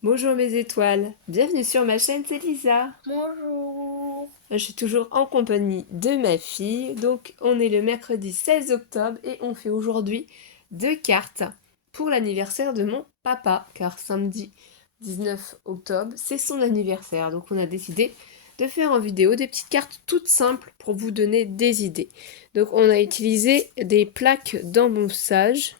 Bonjour mes étoiles, bienvenue sur ma chaîne, c'est Lisa. Bonjour. Je suis toujours en compagnie de ma fille, donc on est le mercredi 16 octobre et on fait aujourd'hui 2 cartes pour l'anniversaire de mon papa, car samedi 19 octobre c'est son anniversaire, donc on a décidé de faire en vidéo des petites cartes toutes simples pour vous donner des idées. Donc on a utilisé des plaques d'embossage,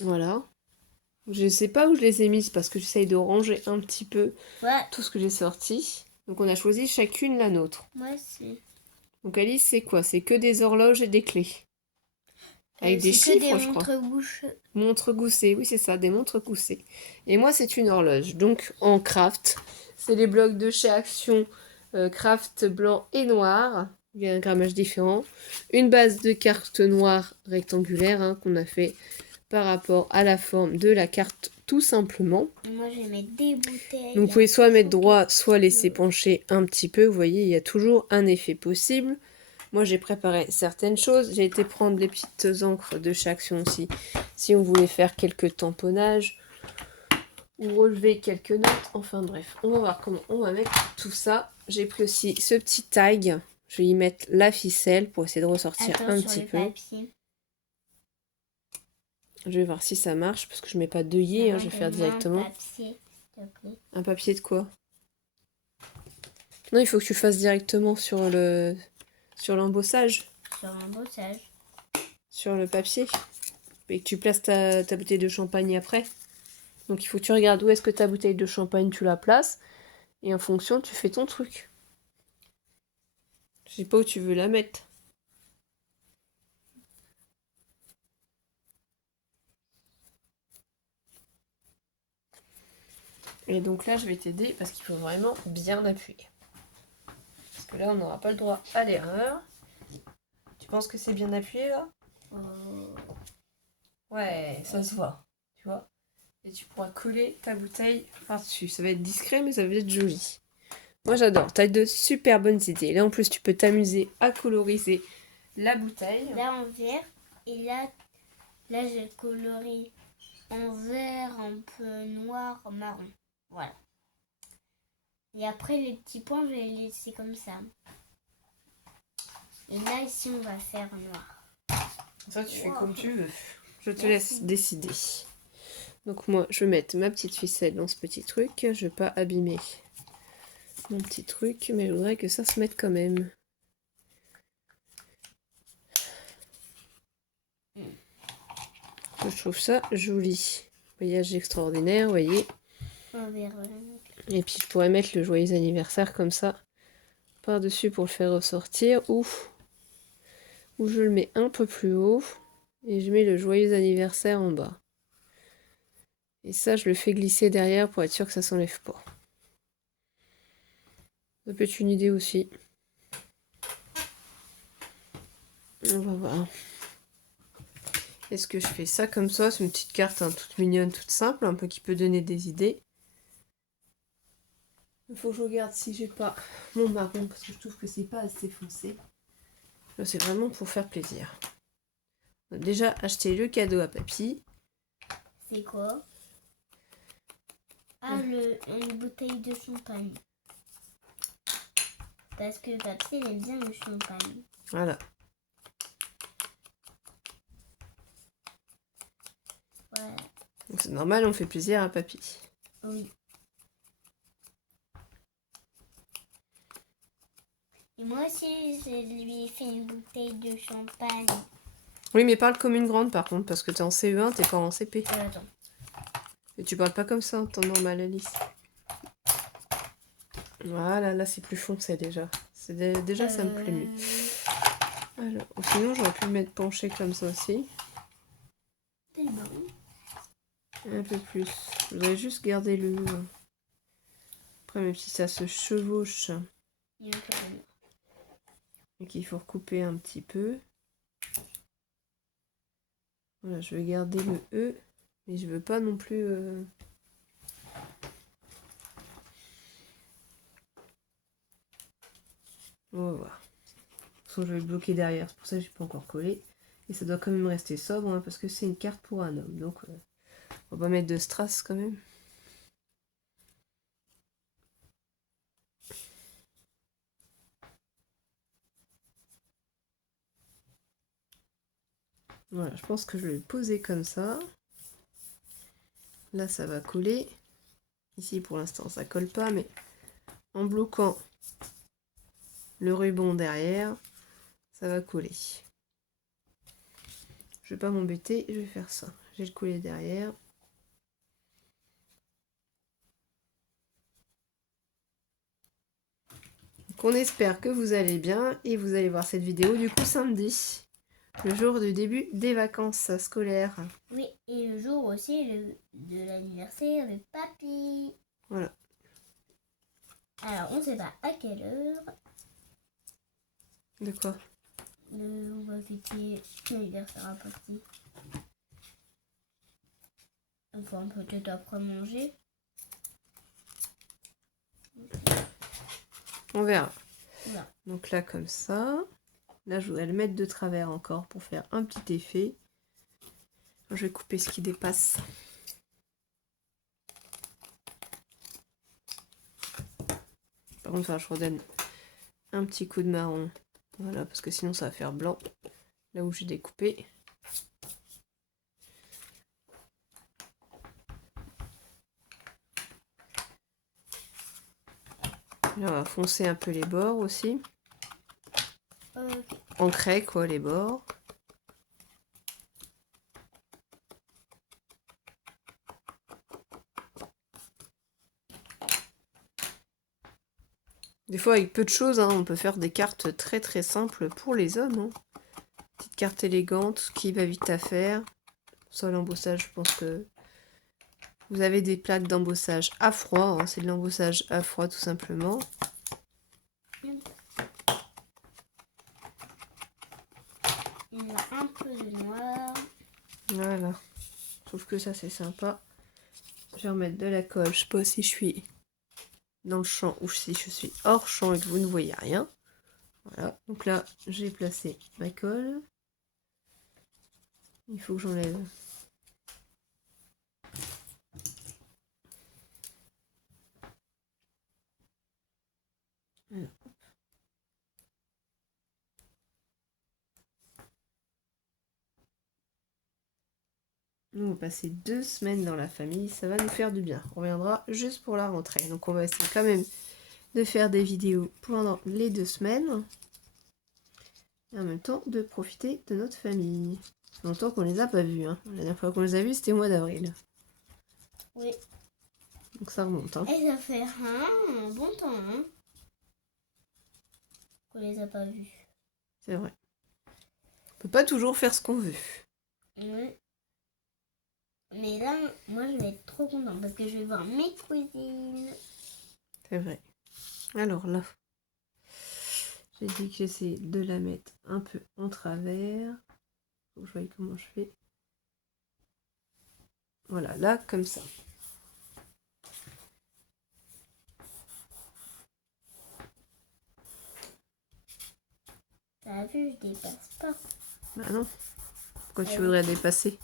voilà. Je sais pas où je les ai mises parce que j'essaye de ranger un petit peu Ouais, tout ce que j'ai sorti. Donc on a choisi chacune la nôtre. moi c'est. Donc Alice, c'est quoi? C'est que des horloges et des clés. Avec des C'est que des chiffres, je crois. montres-bouches. Montres goussées, oui c'est ça, des montres goussées. Et moi c'est une horloge. Donc en craft, c'est les blocs de chez Action craft blanc et noir. Il y a un grammage différent. Une base de carte noire rectangulaire hein, qu'on a fait par rapport à la forme de la carte tout simplement. Moi je vais mettre des bouteilles. Donc vous pouvez soit mettre droit, soit laisser pencher un petit peu. Vous voyez, il y a toujours un effet possible. Moi, j'ai préparé certaines choses. J'ai été prendre les petites encres de chaque Action aussi. Si on voulait faire quelques tamponnages ou relever quelques notes. Enfin bref, on va voir comment on va mettre tout ça. J'ai pris aussi ce petit tag. Je vais y mettre la ficelle pour essayer de ressortir un petit peu. Papier. Je vais voir si ça marche parce que je mets pas d'œillet. Je vais faire directement. Papier, un papier de quoi? Non, il faut que tu fasses directement sur l'embossage. Sur l'embossage. Sur le papier. Et que tu places ta bouteille de champagne après. Donc il faut que tu regardes où est-ce que ta bouteille de champagne tu la places. Et en fonction, tu fais ton truc. Je sais pas où tu veux la mettre. Et donc là, je vais t'aider parce qu'il faut vraiment bien appuyer. Parce que là, on n'aura pas le droit à l'erreur. Tu penses que c'est bien appuyé là? Ouais, ça se voit. Tu vois? Et tu pourras coller ta bouteille par-dessus. Ça va être discret, mais ça va être joli. Moi, j'adore. T'as de super bonnes idées. Là, en plus, tu peux t'amuser à coloriser la bouteille. Là en vert. Et là j'ai coloré en vert, un peu noir, marron. Voilà. Et après les petits points, je vais les laisser comme ça. Et là ici on va faire noir. Ça, tu fais comme tu veux. Je te laisse décider. Donc moi, je vais mettre ma petite ficelle dans ce petit truc. Je vais pas abîmer mon petit truc, mais je voudrais que ça se mette quand même. Je trouve ça joli. Voyage extraordinaire, vous voyez. On verra. Et puis je pourrais mettre le joyeux anniversaire comme ça par-dessus pour le faire ressortir. Ou je le mets un peu plus haut et je mets le joyeux anniversaire en bas. Et ça, je le fais glisser derrière pour être sûr que ça s'enlève pas. Ça peut être une idée aussi. On va voir. Est-ce que je fais ça comme ça? C'est une petite carte hein, toute mignonne, toute simple, un peu qui peut donner des idées. Il faut que je regarde si j'ai pas mon marron parce que je trouve que c'est pas assez foncé. Là, c'est vraiment pour faire plaisir. On a déjà acheté le cadeau à papy. C'est quoi? Ah, une bouteille de champagne. Parce que papy, il aime bien le champagne. Voilà. Voilà. Donc c'est normal, on fait plaisir à papy. Oui. Et moi aussi, je lui ai fait une bouteille de champagne. Oui, mais parle comme une grande par contre, parce que t'es en CE1, t'es pas en CP. Attends. Et tu parles pas comme ça en temps normal, Alice. Voilà, là c'est plus foncé déjà. Déjà ça me plaît mieux. Alors, sinon j'aurais pu le mettre penché comme ça aussi. C'est bon. Un peu plus. Je voudrais juste garder le... Après, même si ça se chevauche et qu'il faut recouper un petit peu. Voilà, je vais garder le E, mais je veux pas non plus... On va voir. Sinon, je vais le bloquer derrière, c'est pour ça que j'ai pas encore collé. Et ça doit quand même rester sobre, hein, parce que c'est une carte pour un homme. Donc, on va pas mettre de strass quand même. Voilà, je pense que je vais le poser comme ça. Là, ça va coller. Ici, pour l'instant, ça colle pas, mais en bloquant le ruban derrière, ça va coller. Je vais pas m'embêter, je vais faire ça. J'ai le collet derrière. Donc on espère que vous allez bien et vous allez voir cette vidéo du coup samedi, le jour du début des vacances scolaires. Oui, et le jour aussi de l'anniversaire de papy. Voilà. Alors, on sait pas à quelle heure. De quoi? On va fêter l'anniversaire à papy. Enfin, peut-être après manger. On verra. Voilà. Donc là comme ça. Là je voudrais le mettre de travers encore pour faire un petit effet. Je vais couper ce qui dépasse. Par contre, je redonne un petit coup de marron. Voilà, parce que sinon ça va faire blanc. Là où j'ai découpé. Là, on va foncer un peu les bords aussi. Ok. Ancrer quoi les bords. Des fois, avec peu de choses, hein, on peut faire des cartes très très simples pour les hommes. Hein. Petite carte élégante qui va vite à faire. Sur l'embossage, je pense que vous avez des plaques d'embossage à froid. Hein, c'est de l'embossage à froid tout simplement. Il y a un peu de noir. Voilà. Je trouve que ça c'est sympa. Je vais remettre de la colle. Je sais pas si je suis dans le champ ou si je suis hors champ et que vous ne voyez rien. Voilà. Donc là, j'ai placé ma colle. Il faut que j'enlève. Voilà. Nous, on va passer 2 semaines dans la famille. Ça va nous faire du bien. On reviendra juste pour la rentrée. Donc on va essayer quand même de faire des vidéos pendant les 2 semaines. Et en même temps, de profiter de notre famille. Ça fait longtemps qu'on les a pas vus. Hein. La dernière fois qu'on les a vus, c'était au mois d'avril. Oui. Donc ça remonte. Hein. Et ça fait un bon temps hein, qu'on les a pas vus. C'est vrai. On peut pas toujours faire ce qu'on veut. Oui. Mais là, moi, je vais être trop contente parce que je vais voir mes cousines. C'est vrai. Alors là, j'ai dit que j'essaie de la mettre un peu en travers. Faut que je voie comment je fais. Voilà, là, comme ça. T'as vu, je dépasse pas. Bah non. Pourquoi tu voudrais dépasser?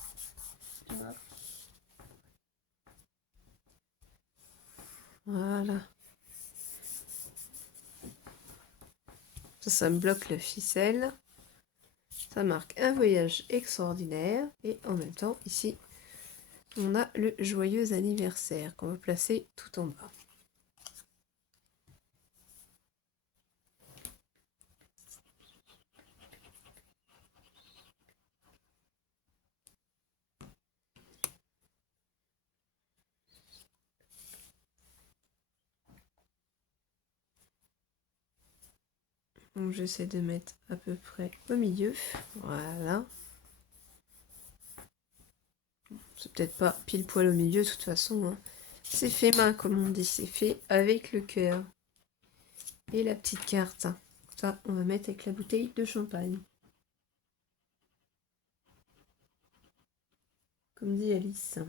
Moi. Voilà. Ça me bloque la ficelle. Ça marque un voyage extraordinaire. Et en même temps, ici, on a le joyeux anniversaire qu'on va placer tout en bas. Donc j'essaie de mettre à peu près au milieu. Voilà. C'est peut-être pas pile poil au milieu de toute façon. Hein. C'est fait main comme on dit. C'est fait avec le cœur. Et la petite carte. Ça, on va mettre avec la bouteille de champagne. Comme dit Alice.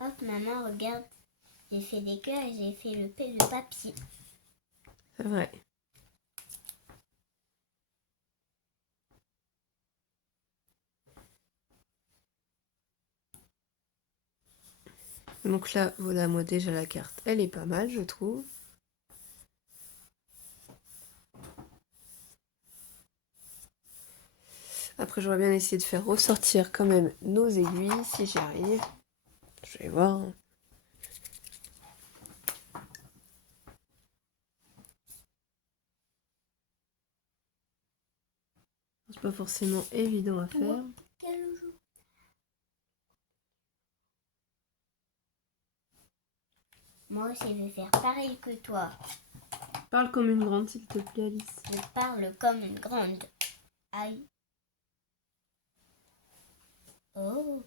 Hop, maman, regarde. J'ai fait des cœurs et j'ai fait le papier. C'est vrai. Donc là, voilà, moi déjà la carte, elle est pas mal, je trouve. Après, j'aurais bien essayé de faire ressortir quand même nos aiguilles, si j'y arrive. Je vais voir. C'est pas forcément évident à faire. Quel jour? Moi aussi, je vais faire pareil que toi. Parle comme une grande, s'il te plaît, Alice. Je parle comme une grande. Aïe. Oh.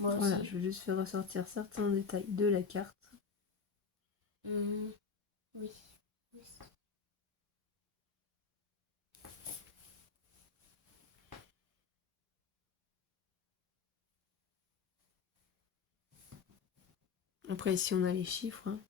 Moi aussi. Voilà, je vais juste faire ressortir certains détails de la carte. Oui. Oui. Après, ici, on a les chiffres. Hein.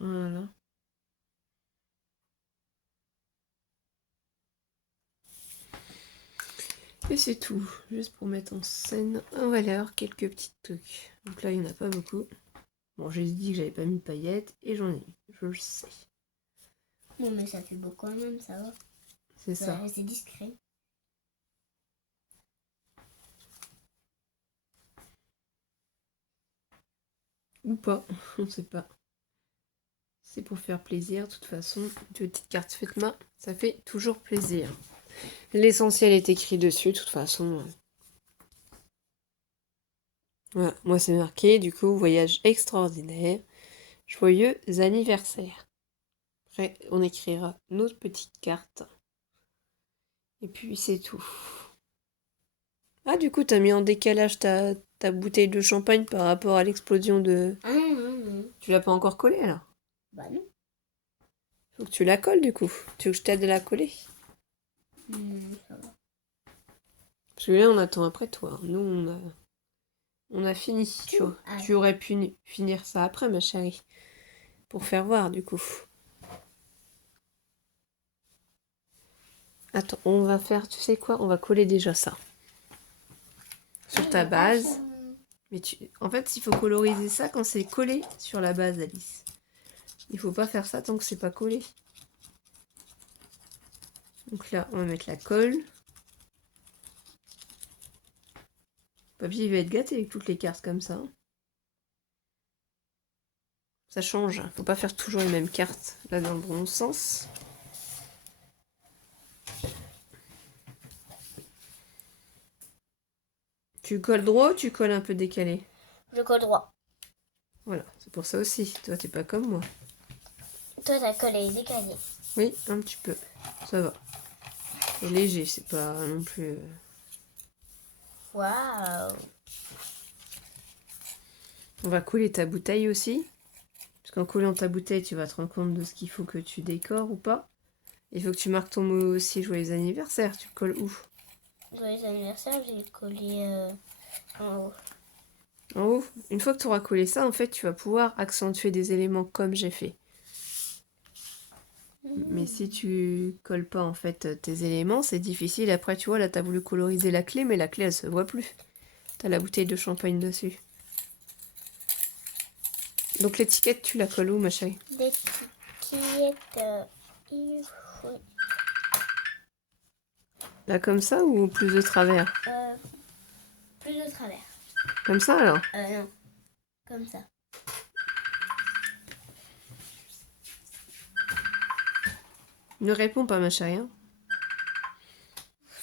Voilà. Et c'est tout. Juste pour mettre en scène, en valeur, quelques petits trucs. Donc là, il n'y en a pas beaucoup. Bon, j'ai dit que j'avais pas mis de paillettes et j'en ai mis. Je le sais. Non, mais ça fait beau quand même, ça va. C'est ça. C'est discret. Ou pas, on sait pas. C'est pour faire plaisir, de toute façon. Une petite carte faite main, ça fait toujours plaisir. L'essentiel est écrit dessus, de toute façon. Voilà, moi c'est marqué, du coup, voyage extraordinaire, joyeux anniversaire. Après, on écrira notre petite carte. Et puis c'est tout. Ah, du coup, t'as mis en décalage ta bouteille de champagne par rapport à l'explosion de... Tu l'as pas encore collée, alors? Bah non. Faut que tu la colles, du coup. Tu veux que je t'aide à la coller? Ça va. Parce que là, on attend après toi. Nous, on a fini, tu vois. Ah. Tu aurais pu finir ça après, ma chérie. Pour faire voir, du coup. Attends, on va faire... Tu sais quoi? On va coller déjà ça. Sur ta base. Mais en fait, il faut coloriser ça quand c'est collé sur la base, Alice. Il faut pas faire ça tant que c'est pas collé. Donc là, on va mettre la colle. Papy, il va être gâté avec toutes les cartes comme ça. Ça change. Faut pas faire toujours les mêmes cartes. Là, dans le bon sens. Tu colles droit ou tu colles un peu décalé? Je colle droit. Voilà, c'est pour ça aussi. Toi, t'es pas comme moi. Toi, t'as collé décalé. Oui, un petit peu. Ça va. C'est léger, c'est pas non plus... Waouh. On va coller ta bouteille aussi. Parce qu'en collant ta bouteille, tu vas te rendre compte de ce qu'il faut que tu décores ou pas. Il faut que tu marques ton mot aussi, joyeux anniversaire. Tu le colles où? Joyeux anniversaire, j'ai collé en haut. En haut. Une fois que tu auras collé ça, en fait, tu vas pouvoir accentuer des éléments comme j'ai fait. Mais si tu colles pas, en fait, tes éléments, c'est difficile. Après, tu vois, là, tu as voulu coloriser la clé, mais la clé, elle se voit plus. Tu as la bouteille de champagne dessus. Donc l'étiquette, tu la colles où, ma chérie? L'étiquette, il faut... Là, comme ça ou plus de travers? Plus de travers. Comme ça, alors? Non. Comme ça. Ne réponds pas, ma chérie. Hein.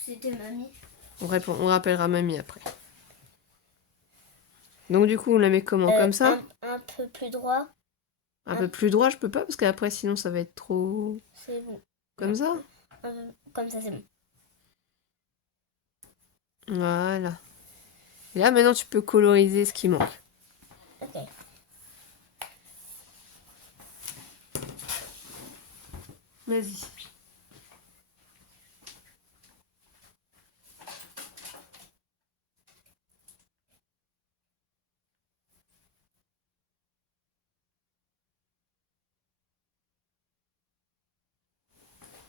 C'était mamie. On rappellera mamie après. Donc du coup, on la met comment? Comme ça? Un peu plus droit. Un peu plus droit, je peux pas, parce qu'après, sinon, ça va être trop... C'est bon. Comme ça? Comme ça, c'est bon. Voilà. Et là, maintenant, tu peux coloriser ce qui manque. Ok. Vas-y.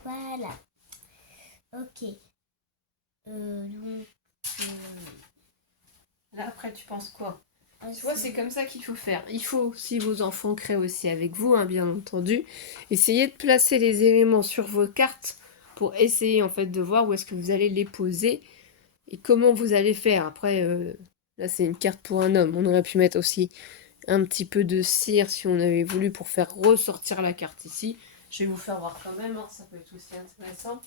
Waouh. Voilà. Ok. Donc... Là, après, tu penses quoi? aussi. Tu vois, c'est comme ça qu'il faut faire. Il faut, si vos enfants créent aussi avec vous, hein, bien entendu, essayer de placer les éléments sur vos cartes pour essayer en fait de voir où est-ce que vous allez les poser et comment vous allez faire. Après, là c'est une carte pour un homme. On aurait pu mettre aussi un petit peu de cire si on avait voulu pour faire ressortir la carte ici. Je vais vous faire voir quand même, hein, ça peut être aussi intéressant.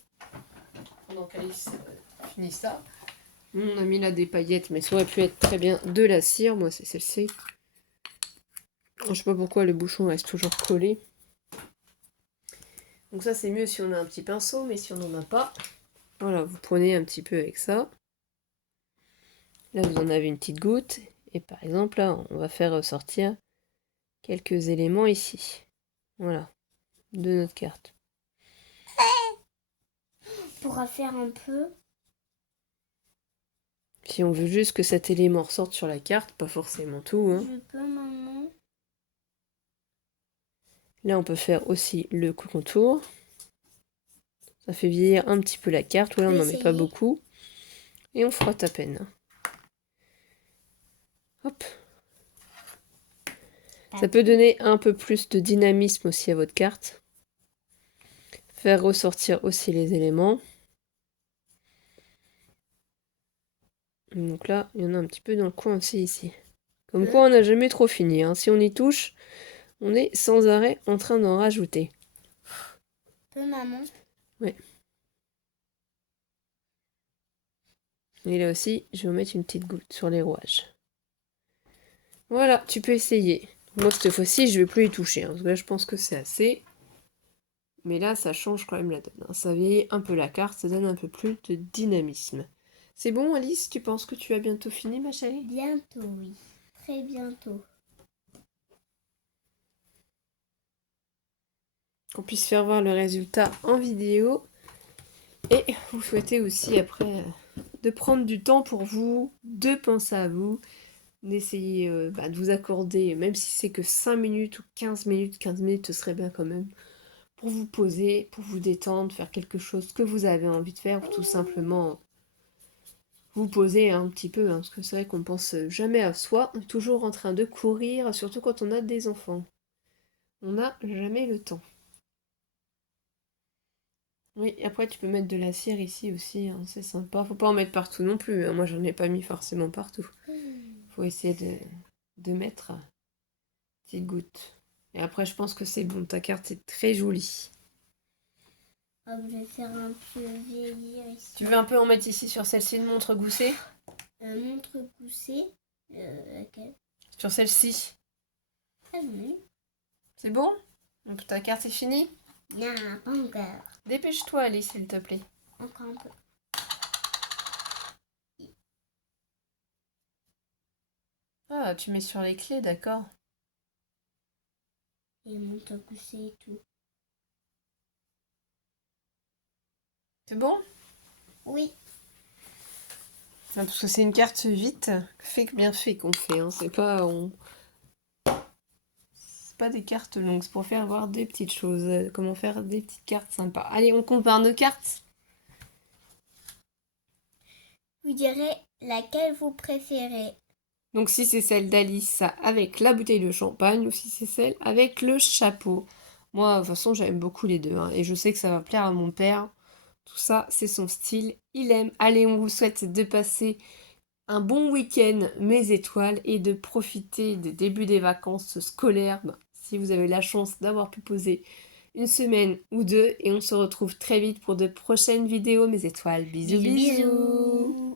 Pendant qu'Alice finit ça. On a mis là des paillettes, mais ça aurait pu être très bien de la cire. Moi, c'est celle-ci. Je sais pas pourquoi le bouchon reste toujours collé. Donc ça, c'est mieux si on a un petit pinceau, mais si on n'en a pas, voilà, vous prenez un petit peu avec ça. Là, vous en avez une petite goutte. Et par exemple, là, on va faire ressortir quelques éléments ici. Voilà, de notre carte. On pourra faire un peu. Si on veut juste que cet élément ressorte sur la carte, pas forcément tout, hein. Je peux, maman. Là, on peut faire aussi le contour. Ça fait vieillir un petit peu la carte. Voilà, on n'en met pas beaucoup. Et on frotte à peine. Hop. Ça peut donner un peu plus de dynamisme aussi à votre carte. Faire ressortir aussi les éléments. Donc là, il y en a un petit peu dans le coin aussi ici. Comme quoi, on n'a jamais trop fini, hein. Si on y touche, on est sans arrêt en train d'en rajouter. Peu, maman. Ouais. Et là aussi, je vais mettre une petite goutte sur les rouages. Voilà, tu peux essayer. Moi, cette fois-ci, je vais plus y toucher, hein, parce que là, je pense que c'est assez. Mais là, ça change quand même la donne, hein. Ça vieillit un peu la carte, ça donne un peu plus de dynamisme. C'est bon, Alice? Tu penses que tu as bientôt fini, ma chérie? Bientôt, oui. Très bientôt. Qu'on puisse faire voir le résultat en vidéo. Et vous souhaitez aussi, après, de prendre du temps pour vous, de penser à vous, d'essayer de vous accorder, même si c'est que 5 minutes ou 15 minutes, ce serait bien quand même, pour vous poser, pour vous détendre, faire quelque chose que vous avez envie de faire, ou tout simplement vous poser un petit peu, hein, parce que c'est vrai qu'on pense jamais à soi, on est toujours en train de courir, surtout quand on a des enfants. On n'a jamais le temps. Oui, après tu peux mettre de la cire ici aussi, hein, c'est sympa. Faut pas en mettre partout non plus, hein. Moi j'en ai pas mis forcément partout. Faut essayer de mettre une petite goutte. Et après je pense que c'est bon, ta carte est très jolie. Oh, je vais faire un peu vieillir ici. Tu veux un peu en mettre ici sur celle-ci de montre goussée? Montre poussée. Laquelle? Sur celle-ci. Ah oui. C'est bon? Donc ta carte est finie? Non, pas encore. Dépêche-toi Alice, s'il te plaît. Encore un peu. Ah, tu mets sur les clés, d'accord. Et montre poussée et tout. C'est bon? Oui. Ah, parce que c'est une carte vite, bien fait qu'on fait, hein. C'est pas des cartes longues, c'est pour faire voir des petites choses, comment faire des petites cartes sympas. Allez, on compare nos cartes. Vous direz laquelle vous préférez. Donc si c'est celle d'Alice avec la bouteille de champagne ou si c'est celle avec le chapeau. Moi, de toute façon, j'aime beaucoup les deux, hein, et je sais que ça va plaire à mon père. Tout ça, c'est son style, il aime. Allez, on vous souhaite de passer un bon week-end, mes étoiles, et de profiter des débuts des vacances scolaires, si vous avez la chance d'avoir pu poser une semaine ou deux. Et on se retrouve très vite pour de prochaines vidéos, mes étoiles. Bisous, bisous.